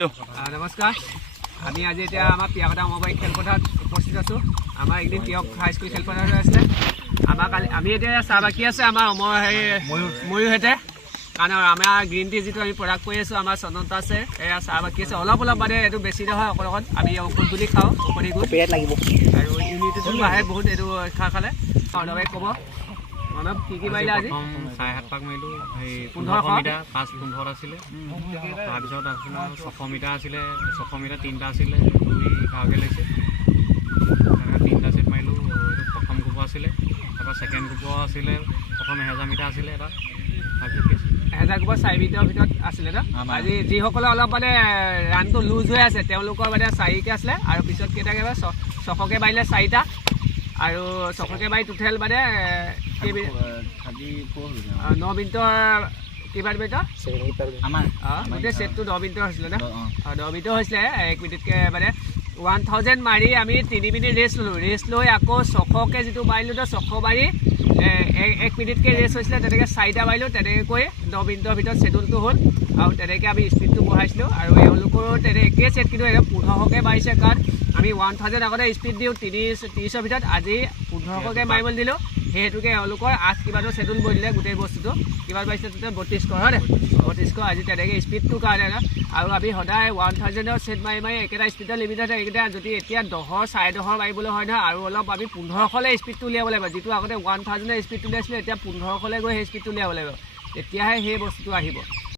নমস্কাৰ আমি আজি এতিয়া আমাৰ পিয়াকটা মোবাইল খেলপথাৰত উপস্থিত আছোঁ। আমাৰ একদিন পিয়ক হাইস্কুল খেলপথাৰত আছে। আমি এতিয়া চাহ বাকী আছে আমাৰ ময়ূৰ হেঁতে, কাৰণ আমাৰ গ্ৰীণ টি যিটো আমি প্ৰডাক্ট কৰি আছোঁ, আমাৰ চন্দনতা আছে, এয়া চাহ বাকী আছে অলপ মানে এইটো বেছি নহয় অকণ আমি ঔষধ বুলি খাওঁ, ঔষধি গুণ লাগিব আৰু ইমিউনিটিটো বাঢ়ে বহুত এইটো খালে। অলপ ক'ব অলপ কি মাৰিলে আজি 7.5 পাক মাৰিলোঁ। 1500 মিটাৰ ফাৰ্ষ্ট 15 আছিলে, তাৰপিছত আপোনাৰ 600 মিটাৰ আছিলে, 600 মিটাৰ 3টা আছিলে, 2 লাগিছে, তেনেকৈ 3টা ছেট মাৰিলোঁ। এইটো প্ৰথম গ্ৰুপ আছিলে, তাৰপৰা ছেকেণ্ড গ্ৰুপ আছিলে, প্ৰথম 1000 মিটাৰ আছিলে এটা, তাৰপিছত 1000 গ্ৰুপৰ 4 মিটাৰৰ ভিতৰত আছিলে ন। আজি যিসকলে অলপ মানে ৰানটো লুজ হৈ আছে তেওঁলোকৰ মানে 4কে আছিলে, আৰু পিছত কেইটাকে 600কে মাৰিলে 4টা, আৰু 600কে মাৰি টোটেল মানে 9 মিনিটৰ কিমান মিনিটৰ গোটেই ছেটটো 9 মিনিটৰ হৈছিলে ন। 9 মিনিটৰ হৈছিলে 1 মিনিটকৈ মানে 1000 মাৰি আমি 3 মিনিট ৰেষ্ট ল'লোঁ। ৰেষ্ট লৈ আকৌ 600কে যিটো মাৰিলোঁ ন, 600 মাৰি 1 মিনিটকৈ ৰেষ্ট হৈছিলে, তেনেকৈ 4টা মাৰিলোঁ। তেনেকৈ কৰি 9 মিনিটৰ ভিতৰত ছেডুলটো হ'ল, আৰু তেনেকৈ আমি স্পীডটো বঢ়াইছিলোঁ। আৰু এওঁলোকৰো একেই ছেট, কিন্তু 1500কে মাৰিছে, কাৰণ আমি 1000 আগতে স্পীড দিওঁ 30ৰ ভিতৰত, আজি 1500কে মাৰিবলৈ দিলোঁ। সেইহেতুকে এওঁলোকৰ 8 কিমানৰ ছেডুল বৈ দিলে। গোটেই বস্তুটো কিমান পাইছে তেতিয়া 3200 হয় নে, 3200 আজি তেনেকৈ স্পীডটোৰ কাৰণে ন। আৰু আমি সদায় 1000ৰ ছেট মাৰি একেটা স্পীডৰ লিমিট আছে। এইকেইটা যদি এতিয়া 10 10.5 মাৰিবলৈ হয় নহয়, আৰু অলপ আমি 1500লৈ স্পীডটো উলিয়াব লাগিব। যিটো আগতে 1000ৰ স্পীডটো উলিয়াইছিলোঁ, এতিয়া 1500লৈ গৈ সেই স্পীডটো উলিয়াব লাগিব, তেতিয়াহে সেই বস্তুটো আহিব।